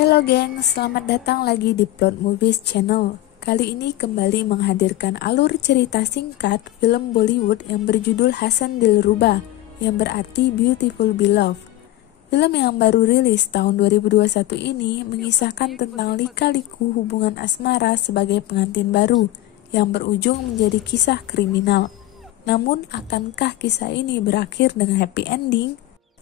Hello geng, selamat datang lagi di Plot Movies Channel. Kali ini kembali menghadirkan alur cerita singkat film Bollywood yang berjudul Hasan Dilruba, yang berarti Beautiful Beloved. Film yang baru rilis tahun 2021 ini mengisahkan tentang lika-liku hubungan asmara sebagai pengantin baru yang berujung menjadi kisah kriminal. Namun, akankah kisah ini berakhir dengan happy ending?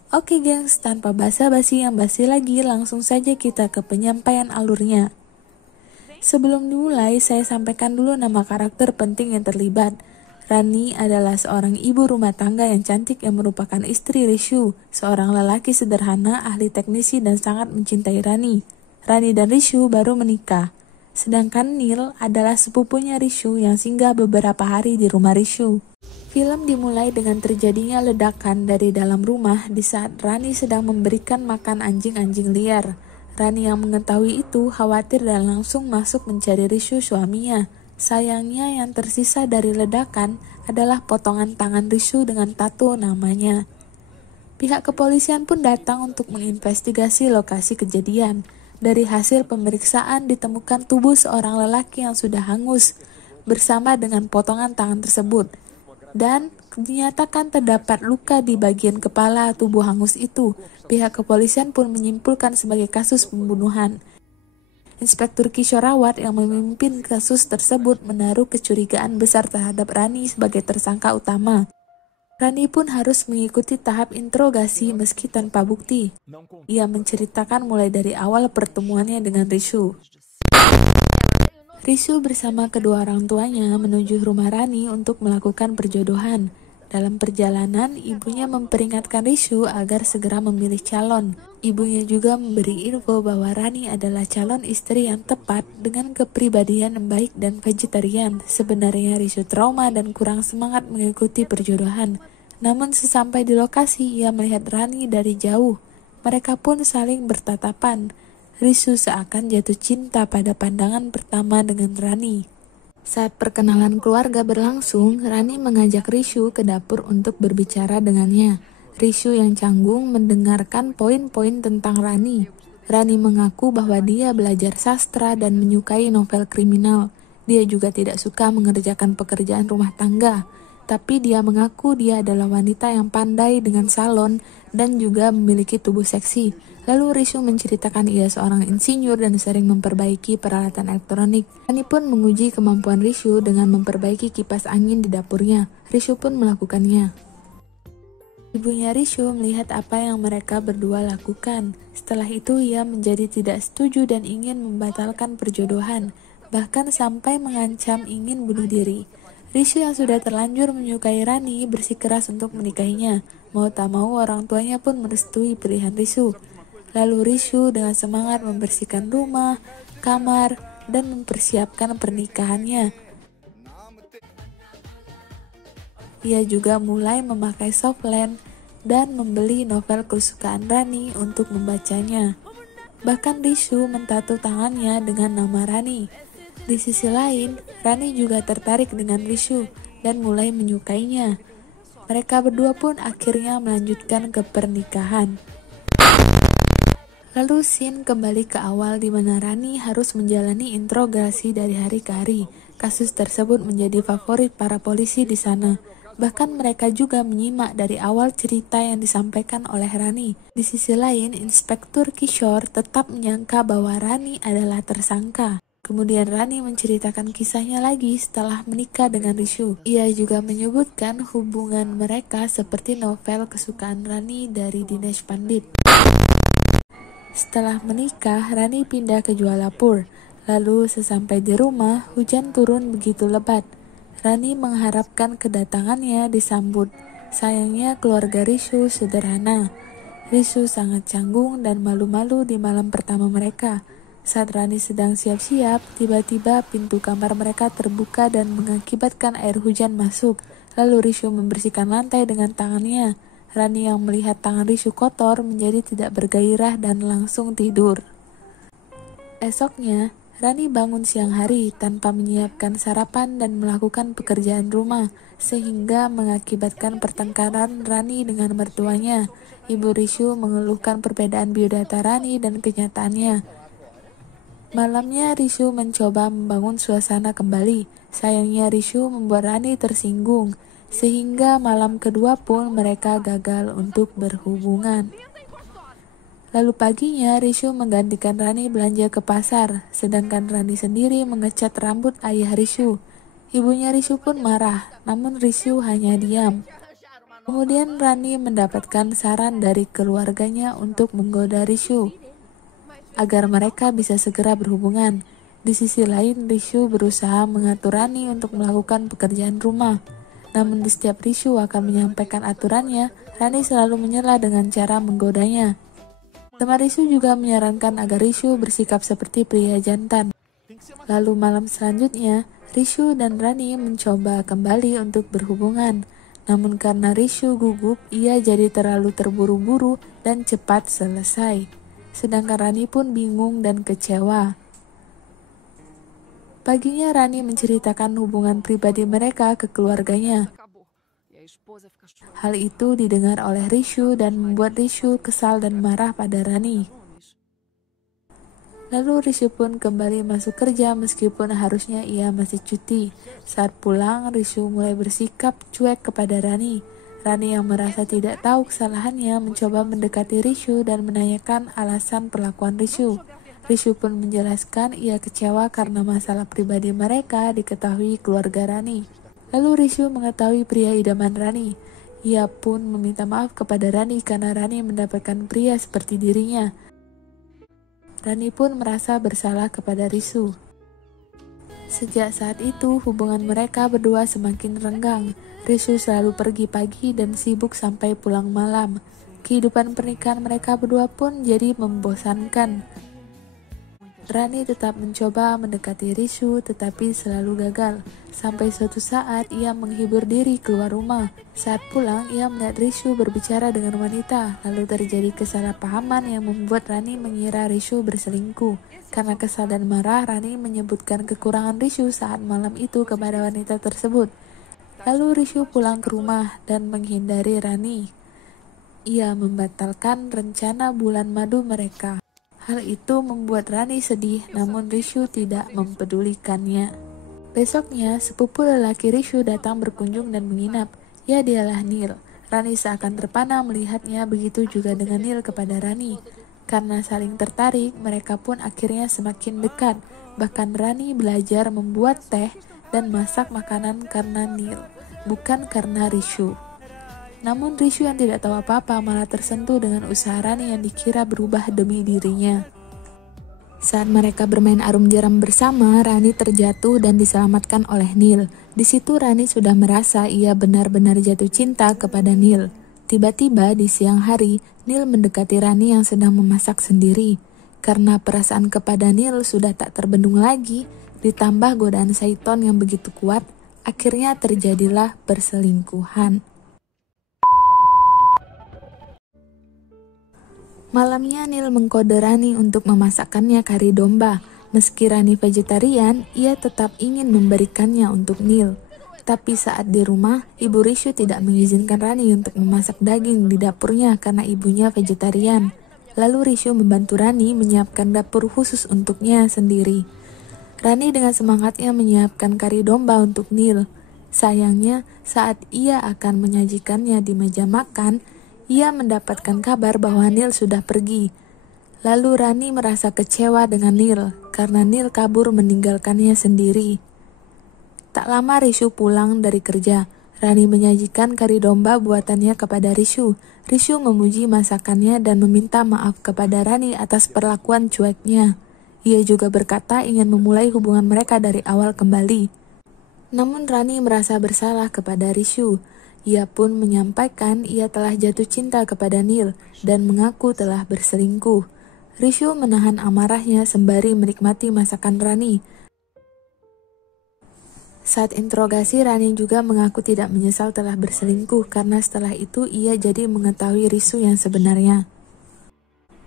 Oke gengs, tanpa basa-basi yang basi lagi, langsung saja kita ke penyampaian alurnya. Sebelum dimulai, saya sampaikan dulu nama karakter penting yang terlibat. Rani adalah seorang ibu rumah tangga yang cantik yang merupakan istri Rishu, seorang lelaki sederhana, ahli teknisi dan sangat mencintai Rani. Rani dan Rishu baru menikah. Sedangkan Neil adalah sepupunya Rishu yang singgah beberapa hari di rumah Rishu. Film dimulai dengan terjadinya ledakan dari dalam rumah di saat Rani sedang memberikan makan anjing-anjing liar. Rani yang mengetahui itu khawatir dan langsung masuk mencari Rishu suaminya. Sayangnya yang tersisa dari ledakan adalah potongan tangan Rishu dengan tato namanya. Pihak kepolisian pun datang untuk menginvestigasi lokasi kejadian. Dari hasil pemeriksaan ditemukan tubuh seorang lelaki yang sudah hangus bersama dengan potongan tangan tersebut. Dan dinyatakan terdapat luka di bagian kepala tubuh hangus itu. Pihak kepolisian pun menyimpulkan sebagai kasus pembunuhan. Inspektur Kishorawat yang memimpin kasus tersebut menaruh kecurigaan besar terhadap Rani sebagai tersangka utama. Rani pun harus mengikuti tahap interogasi meski tanpa bukti. Ia menceritakan mulai dari awal pertemuannya dengan Rishu. Rishu bersama kedua orang tuanya menuju rumah Rani untuk melakukan perjodohan. Dalam perjalanan, ibunya memperingatkan Rishu agar segera memilih calon. Ibunya juga memberi info bahwa Rani adalah calon istri yang tepat dengan kepribadian yang baik dan vegetarian. Sebenarnya Rishu trauma dan kurang semangat mengikuti perjodohan. Namun sesampai di lokasi, ia melihat Rani dari jauh. Mereka pun saling bertatapan. Rishu seakan jatuh cinta pada pandangan pertama dengan Rani. Saat perkenalan keluarga berlangsung, Rani mengajak Rishu ke dapur untuk berbicara dengannya. Rishu yang canggung mendengarkan poin-poin tentang Rani. Rani mengaku bahwa dia belajar sastra dan menyukai novel kriminal. Dia juga tidak suka mengerjakan pekerjaan rumah tangga. Tapi dia mengaku dia adalah wanita yang pandai dengan salon dan juga memiliki tubuh seksi. Lalu Rishu menceritakan ia seorang insinyur dan sering memperbaiki peralatan elektronik. Rani pun menguji kemampuan Rishu dengan memperbaiki kipas angin di dapurnya. Rishu pun melakukannya. Ibunya Rishu melihat apa yang mereka berdua lakukan. Setelah itu ia menjadi tidak setuju dan ingin membatalkan perjodohan. Bahkan sampai mengancam ingin bunuh diri. Rishu yang sudah terlanjur menyukai Rani bersikeras untuk menikahinya. Mau tak mau orang tuanya pun merestui pilihan Rishu. Lalu Rishu dengan semangat membersihkan rumah, kamar, dan mempersiapkan pernikahannya. Ia juga mulai memakai softland dan membeli novel kesukaan Rani untuk membacanya. Bahkan Rishu mentato tangannya dengan nama Rani. Di sisi lain, Rani juga tertarik dengan Rishu dan mulai menyukainya. Mereka berdua pun akhirnya melanjutkan ke pernikahan. Lalu scene kembali ke awal di mana Rani harus menjalani interogasi dari hari ke hari. Kasus tersebut menjadi favorit para polisi di sana. Bahkan mereka juga menyimak dari awal cerita yang disampaikan oleh Rani. Di sisi lain, Inspektur Kishore tetap menyangka bahwa Rani adalah tersangka. Kemudian Rani menceritakan kisahnya lagi setelah menikah dengan Rishu. Ia juga menyebutkan hubungan mereka seperti novel kesukaan Rani dari Dinesh Pandit. Setelah menikah, Rani pindah ke Jwalapur. Lalu sesampai di rumah, hujan turun begitu lebat. Rani mengharapkan kedatangannya disambut. Sayangnya keluarga Rishu sederhana. Rishu sangat canggung dan malu-malu di malam pertama mereka. Saat Rani sedang siap-siap, tiba-tiba pintu kamar mereka terbuka dan mengakibatkan air hujan masuk. Lalu Rishu membersihkan lantai dengan tangannya. Rani yang melihat tangan Rishu kotor menjadi tidak bergairah dan langsung tidur. Esoknya, Rani bangun siang hari tanpa menyiapkan sarapan dan melakukan pekerjaan rumah, sehingga mengakibatkan pertengkaran Rani dengan mertuanya. Ibu Rishu mengeluhkan perbedaan biodata Rani dan kenyataannya. Malamnya Rishu mencoba membangun suasana kembali. Sayangnya Rishu membuat Rani tersinggung, sehingga malam kedua pun mereka gagal untuk berhubungan. Lalu paginya Rishu menggantikan Rani belanja ke pasar, sedangkan Rani sendiri mengecat rambut ayah Rishu. Ibunya Rishu pun marah, namun Rishu hanya diam. Kemudian Rani mendapatkan saran dari keluarganya untuk menggoda Rishu agar mereka bisa segera berhubungan. Di sisi lain, Rishu berusaha mengatur Rani untuk melakukan pekerjaan rumah. Namun di setiap Rishu akan menyampaikan aturannya, Rani selalu menyela dengan cara menggodanya. Teman Rishu juga menyarankan agar Rishu bersikap seperti pria jantan. Lalu malam selanjutnya, Rishu dan Rani mencoba kembali untuk berhubungan. Namun karena Rishu gugup, ia jadi terlalu terburu-buru dan cepat selesai. Sedangkan Rani pun bingung dan kecewa. Paginya Rani menceritakan hubungan pribadi mereka ke keluarganya. Hal itu didengar oleh Rishu dan membuat Rishu kesal dan marah pada Rani. Lalu Rishu pun kembali masuk kerja meskipun harusnya ia masih cuti. Saat pulang, Rishu mulai bersikap cuek kepada Rani. Rani yang merasa tidak tahu kesalahannya mencoba mendekati Rishu dan menanyakan alasan perlakuan Rishu. Rishu pun menjelaskan ia kecewa karena masalah pribadi mereka diketahui keluarga Rani. Lalu Rishu mengetahui pria idaman Rani. Ia pun meminta maaf kepada Rani karena Rani mendapatkan pria seperti dirinya. Rani pun merasa bersalah kepada Rishu. Sejak saat itu, hubungan mereka berdua semakin renggang. Rishu selalu pergi pagi dan sibuk sampai pulang malam. Kehidupan pernikahan mereka berdua pun jadi membosankan. Rani tetap mencoba mendekati Rishu tetapi selalu gagal. Sampai suatu saat ia menghibur diri keluar rumah. Saat pulang, ia melihat Rishu berbicara dengan wanita. Lalu terjadi kesalahpahaman yang membuat Rani mengira Rishu berselingkuh. Karena kesal dan marah, Rani menyebutkan kekurangan Rishu saat malam itu kepada wanita tersebut. Lalu Rishu pulang ke rumah dan menghindari Rani. Ia membatalkan rencana bulan madu mereka. Hal itu membuat Rani sedih, namun Rishu tidak mempedulikannya. Besoknya, sepupu lelaki Rishu datang berkunjung dan menginap. Ya, dialah Neil. Rani seakan terpana melihatnya, begitu juga dengan Neil kepada Rani. Karena saling tertarik, mereka pun akhirnya semakin dekat. Bahkan Rani belajar membuat teh dan masak makanan karena Neil, bukan karena Rishu. Namun Rishu yang tidak tahu apa-apa malah tersentuh dengan usaha Rani yang dikira berubah demi dirinya. Saat mereka bermain arum jeram bersama, Rani terjatuh dan diselamatkan oleh Neil. Di situ Rani sudah merasa ia benar-benar jatuh cinta kepada Neil. Tiba-tiba di siang hari, Neil mendekati Rani yang sedang memasak sendiri. Karena perasaan kepada Neil sudah tak terbendung lagi, ditambah godaan syaiton yang begitu kuat, akhirnya terjadilah perselingkuhan. Malamnya Neil mengkode Rani untuk memasakkannya kari domba. Meski Rani vegetarian, ia tetap ingin memberikannya untuk Neil. Tapi saat di rumah, ibu Rishu tidak mengizinkan Rani untuk memasak daging di dapurnya karena ibunya vegetarian. Lalu Rishu membantu Rani menyiapkan dapur khusus untuknya sendiri. Rani dengan semangatnya menyiapkan kari domba untuk Neil. Sayangnya, saat ia akan menyajikannya di meja makan, ia mendapatkan kabar bahwa Neil sudah pergi. Lalu Rani merasa kecewa dengan Neil karena Neil kabur meninggalkannya sendiri. Tak lama Rishu pulang dari kerja. Rani menyajikan kari domba buatannya kepada Rishu. Rishu memuji masakannya dan meminta maaf kepada Rani atas perlakuan cueknya. Ia juga berkata ingin memulai hubungan mereka dari awal kembali. Namun Rani merasa bersalah kepada Rishu. Ia pun menyampaikan ia telah jatuh cinta kepada Neil dan mengaku telah berselingkuh. Rishu menahan amarahnya sembari menikmati masakan Rani. Saat interogasi, Rani juga mengaku tidak menyesal telah berselingkuh karena setelah itu ia jadi mengetahui Rishu yang sebenarnya.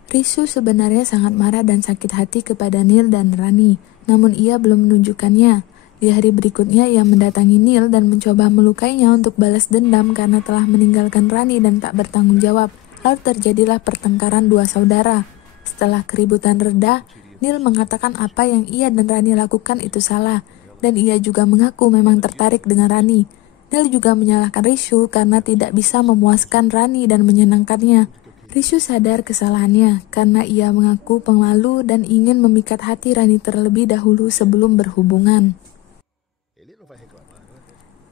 Rishu sebenarnya sangat marah dan sakit hati kepada Neil dan Rani, namun ia belum menunjukkannya. Di hari berikutnya ia mendatangi Neil dan mencoba melukainya untuk balas dendam karena telah meninggalkan Rani dan tak bertanggung jawab. Lalu terjadilah pertengkaran dua saudara. Setelah keributan reda, Neil mengatakan apa yang ia dan Rani lakukan itu salah, dan ia juga mengaku memang tertarik dengan Rani. Neil juga menyalahkan Rishu karena tidak bisa memuaskan Rani dan menyenangkannya. Rishu sadar kesalahannya karena ia mengaku pemalu dan ingin memikat hati Rani terlebih dahulu sebelum berhubungan.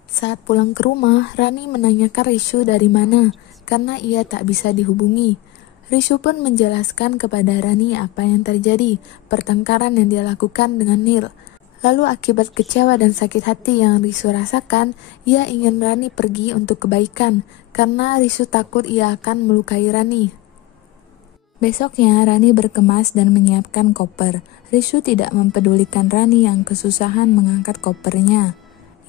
Saat pulang ke rumah, Rani menanyakan Rishu dari mana karena ia tak bisa dihubungi. Rishu pun menjelaskan kepada Rani apa yang terjadi, pertengkaran yang dia lakukan dengan Neil. Lalu akibat kecewa dan sakit hati yang Rishu rasakan, ia ingin Rani pergi untuk kebaikan, karena Rishu takut ia akan melukai Rani. Besoknya, Rani berkemas dan menyiapkan koper. Rishu tidak mempedulikan Rani yang kesusahan mengangkat kopernya.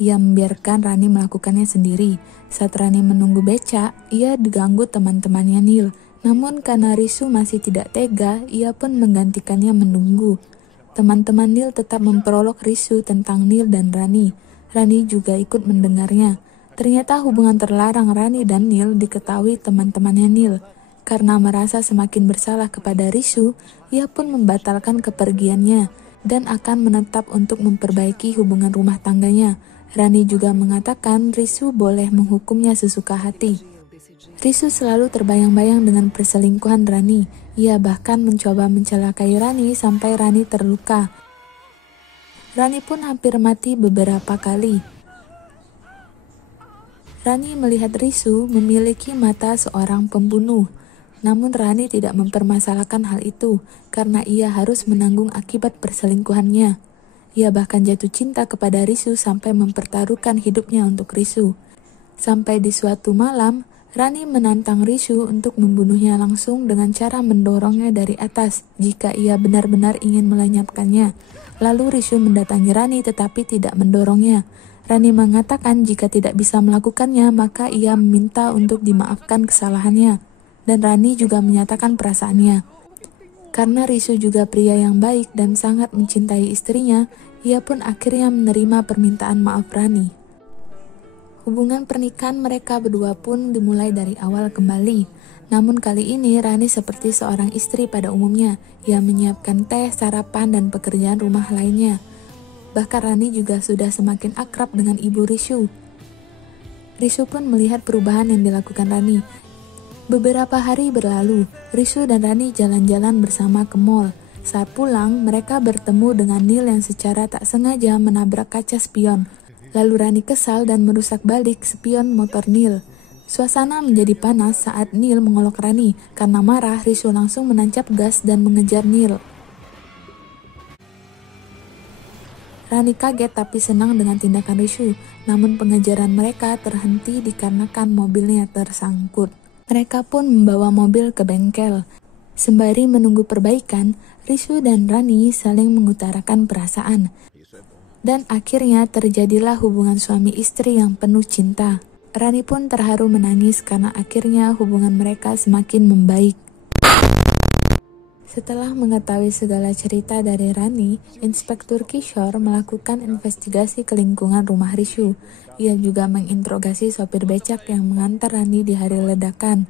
Ia membiarkan Rani melakukannya sendiri. Saat Rani menunggu becak, ia diganggu teman-temannya Neil. Namun karena Rishu masih tidak tega, ia pun menggantikannya menunggu. Teman-teman Neil tetap memperolok Rishu tentang Neil dan Rani. Rani juga ikut mendengarnya. Ternyata hubungan terlarang Rani dan Neil diketahui teman-temannya Neil. Karena merasa semakin bersalah kepada Rishu, ia pun membatalkan kepergiannya dan akan menetap untuk memperbaiki hubungan rumah tangganya. Rani juga mengatakan Rishu boleh menghukumnya sesuka hati. Rishu selalu terbayang-bayang dengan perselingkuhan Rani. Ia bahkan mencoba mencelakai Rani sampai Rani terluka. Rani pun hampir mati beberapa kali. Rani melihat Rishu memiliki mata seorang pembunuh. Namun Rani tidak mempermasalahkan hal itu karena ia harus menanggung akibat perselingkuhannya. Ia bahkan jatuh cinta kepada Rishu sampai mempertaruhkan hidupnya untuk Rishu. Sampai di suatu malam, Rani menantang Rishu untuk membunuhnya langsung dengan cara mendorongnya dari atas jika ia benar-benar ingin melenyapkannya. Lalu Rishu mendatangi Rani tetapi tidak mendorongnya. Rani mengatakan jika tidak bisa melakukannya maka ia meminta untuk dimaafkan kesalahannya. Dan Rani juga menyatakan perasaannya. Karena Rishu juga pria yang baik dan sangat mencintai istrinya, ia pun akhirnya menerima permintaan maaf Rani. Hubungan pernikahan mereka berdua pun dimulai dari awal kembali. Namun kali ini Rani seperti seorang istri pada umumnya. Ia menyiapkan teh, sarapan, dan pekerjaan rumah lainnya. Bahkan Rani juga sudah semakin akrab dengan ibu Rishu. Rishu pun melihat perubahan yang dilakukan Rani. Beberapa hari berlalu, Rishu dan Rani jalan-jalan bersama ke mall. Saat pulang, mereka bertemu dengan Neil yang secara tak sengaja menabrak kaca spion. Lalu Rani kesal dan merusak balik spion motor Neil. Suasana menjadi panas saat Neil mengolok Rani. Karena marah, Rishu langsung menancap gas dan mengejar Neil. Rani kaget tapi senang dengan tindakan Rishu. Namun pengejaran mereka terhenti dikarenakan mobilnya tersangkut. Mereka pun membawa mobil ke bengkel. Sembari menunggu perbaikan, Rishu dan Rani saling mengutarakan perasaan. Dan akhirnya terjadilah hubungan suami istri yang penuh cinta. Rani pun terharu menangis karena akhirnya hubungan mereka semakin membaik. Setelah mengetahui segala cerita dari Rani, Inspektur Kishore melakukan investigasi ke lingkungan rumah Rishu. Ia juga menginterogasi sopir becak yang mengantar Rani di hari ledakan.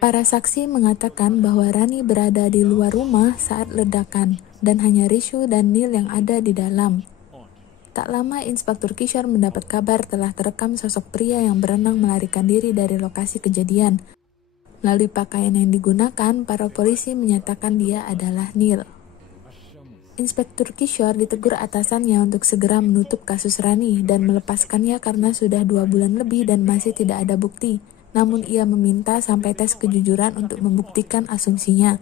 Para saksi mengatakan bahwa Rani berada di luar rumah saat ledakan, dan hanya Rishu dan Neil yang ada di dalam. Tak lama Inspektur Kishore mendapat kabar telah terekam sosok pria yang berenang melarikan diri dari lokasi kejadian. Melalui pakaian yang digunakan, para polisi menyatakan dia adalah Neil. Inspektur Kishore ditegur atasannya untuk segera menutup kasus Rani dan melepaskannya karena sudah 2 bulan lebih dan masih tidak ada bukti. Namun ia meminta sampai tes kejujuran untuk membuktikan asumsinya.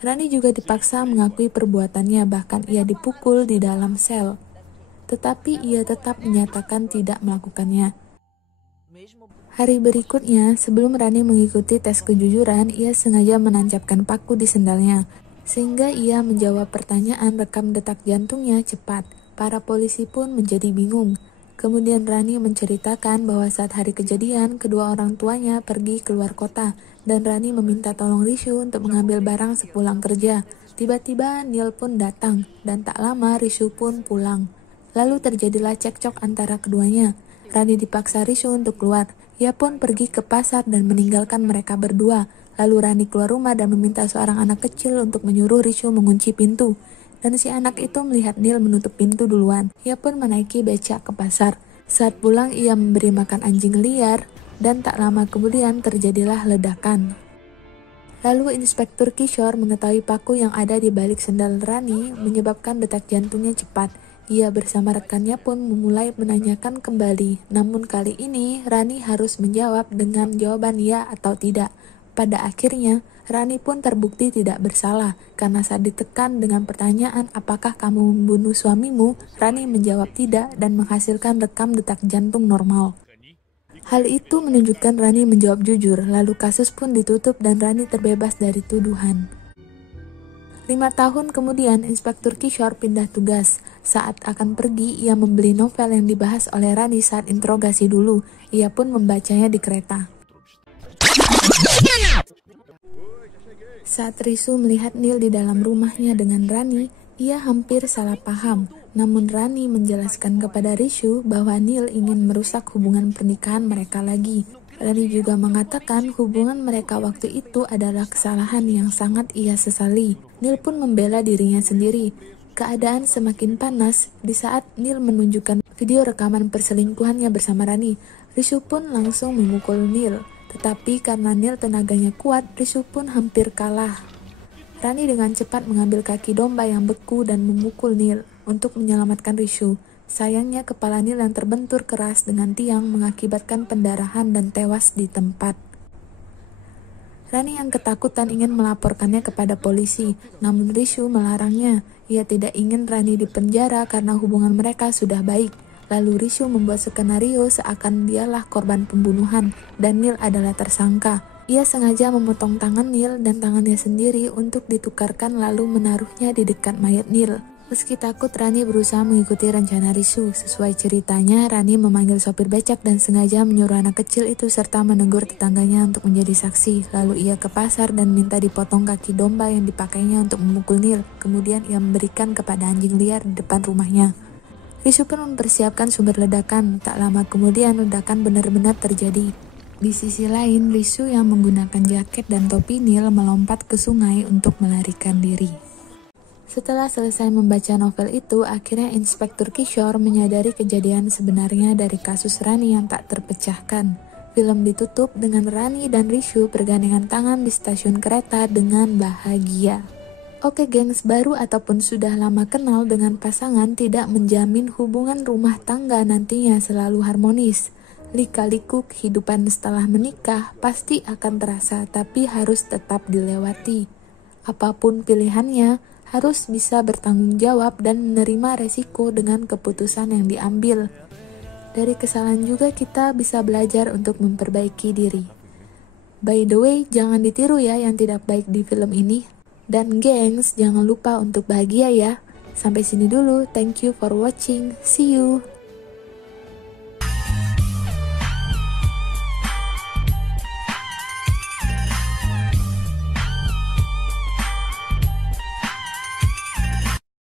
Rani juga dipaksa mengakui perbuatannya, bahkan ia dipukul di dalam sel. Tetapi ia tetap menyatakan tidak melakukannya. Hari berikutnya, sebelum Rani mengikuti tes kejujuran, ia sengaja menancapkan paku di sendalnya, sehingga ia menjawab pertanyaan rekam detak jantungnya cepat. Para polisi pun menjadi bingung. Kemudian Rani menceritakan bahwa saat hari kejadian, kedua orang tuanya pergi keluar kota, dan Rani meminta tolong Rishu untuk mengambil barang sepulang kerja. Tiba-tiba Neil pun datang, dan tak lama Rishu pun pulang. Lalu terjadilah cekcok antara keduanya. Rani dipaksa Rishu untuk keluar. Ia pun pergi ke pasar dan meninggalkan mereka berdua. Lalu Rani keluar rumah dan meminta seorang anak kecil untuk menyuruh Rishu mengunci pintu. Dan si anak itu melihat Neil menutup pintu duluan. Ia pun menaiki becak ke pasar. Saat pulang ia memberi makan anjing liar dan tak lama kemudian terjadilah ledakan. Lalu Inspektur Kishore mengetahui paku yang ada di balik sendal Rani menyebabkan detak jantungnya cepat. Ia bersama rekannya pun memulai menanyakan kembali, namun kali ini Rani harus menjawab dengan jawaban ya atau tidak. Pada akhirnya, Rani pun terbukti tidak bersalah, karena saat ditekan dengan pertanyaan apakah kamu membunuh suamimu, Rani menjawab tidak dan menghasilkan rekam detak jantung normal. Hal itu menunjukkan Rani menjawab jujur, lalu kasus pun ditutup dan Rani terbebas dari tuduhan. 5 tahun kemudian, Inspektur Kishore pindah tugas. Saat akan pergi, ia membeli novel yang dibahas oleh Rani saat interogasi dulu. Ia pun membacanya di kereta. Saat Rishu melihat Neil di dalam rumahnya dengan Rani, ia hampir salah paham. Namun Rani menjelaskan kepada Rishu bahwa Neil ingin merusak hubungan pernikahan mereka lagi. Rani juga mengatakan hubungan mereka waktu itu adalah kesalahan yang sangat ia sesali. Neil pun membela dirinya sendiri. Keadaan semakin panas di saat Neil menunjukkan video rekaman perselingkuhannya bersama Rani. Rishu pun langsung memukul Neil. Tetapi karena Neil tenaganya kuat, Rishu pun hampir kalah. Rani dengan cepat mengambil kaki domba yang beku dan memukul Neil untuk menyelamatkan Rishu. Sayangnya kepala Neil yang terbentur keras dengan tiang mengakibatkan pendarahan dan tewas di tempat. Rani yang ketakutan ingin melaporkannya kepada polisi, namun Rishu melarangnya. Ia tidak ingin Rani dipenjara karena hubungan mereka sudah baik. Lalu Rishu membuat skenario seakan dialah korban pembunuhan dan Neil adalah tersangka. Ia sengaja memotong tangan Neil dan tangannya sendiri untuk ditukarkan lalu menaruhnya di dekat mayat Neil. Meski takut, Rani berusaha mengikuti rencana Rishu. Sesuai ceritanya, Rani memanggil sopir becak dan sengaja menyuruh anak kecil itu serta menegur tetangganya untuk menjadi saksi. Lalu ia ke pasar dan minta dipotong kaki domba yang dipakainya untuk memukul Neil. Kemudian ia memberikan kepada anjing liar di depan rumahnya. Rishu pun mempersiapkan sumber ledakan. Tak lama kemudian ledakan benar-benar terjadi. Di sisi lain, Rishu yang menggunakan jaket dan topi Neil melompat ke sungai untuk melarikan diri. Setelah selesai membaca novel itu, akhirnya Inspektur Kishore menyadari kejadian sebenarnya dari kasus Rani yang tak terpecahkan. Film ditutup dengan Rani dan Rishu bergandengan tangan di stasiun kereta dengan bahagia. Oke gengs, baru ataupun sudah lama kenal dengan pasangan tidak menjamin hubungan rumah tangga nantinya selalu harmonis. Lika-liku kehidupan setelah menikah pasti akan terasa, tapi harus tetap dilewati. Apapun pilihannya, harus bisa bertanggung jawab dan menerima resiko dengan keputusan yang diambil. Dari kesalahan juga kita bisa belajar untuk memperbaiki diri. By the way, jangan ditiru ya yang tidak baik di film ini. Dan gengs, jangan lupa untuk bahagia ya. Sampai sini dulu, thank you for watching, see you.